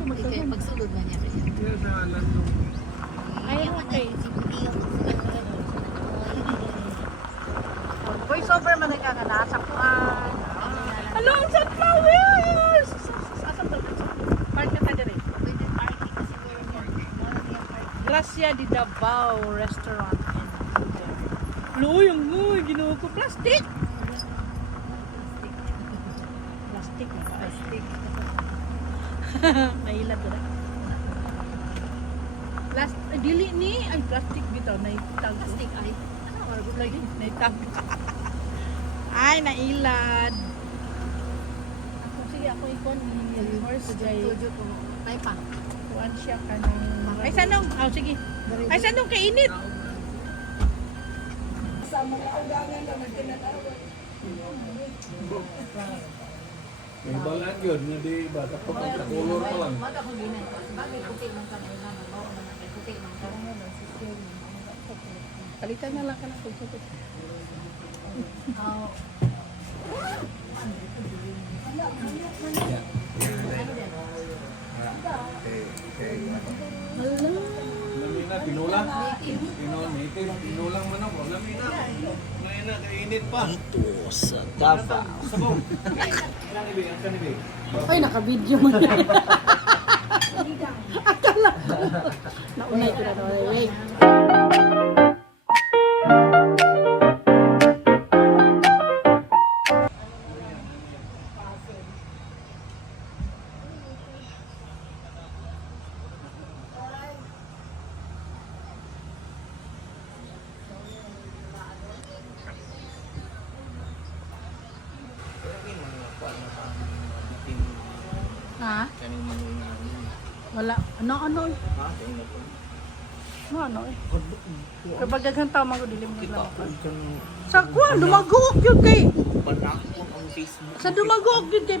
Kaya pagsulod na niya. Yan sa landong. Ay, okay. Voice over man nga nga nasa kuan. Hello, sunflowers! Asa ba? Park na tayo rin. Gracia di Davao Restaurant and Hotel. Lo, yung ginawa ko plastic. Plastic. Nailag ko na. Dili ni ay plastic bitaw naitag. Plastic ay. Ano orgo Lagi naitag. Ay nailad. Sige ako ikon ni horse kay Tujo ko. Tay pa. kuan siya kanang ay sanong sige. Ay sanong kainit. May balaan yun, hindi ba? Tapos ang color pa lang. Wala ko ginay. Bagay puti man ka na ina mao man kay puti man ka. Palitan na lang ka ng pagsuot. Lamina, tinulang. Tinulang man ako. Lamina. Ngayon na, kainit pa. Ito sa Davao. Sabaw. Ang kanibig. Ay naka-video mo na. Akala. Naunay ko na wait. Ha? Wala. Ano? Ano? Kapag daghang tao magdilim na lang. Sa kuan, dumaguok yun kay. Panakon ang Facebook. Sa dumaguok yun kay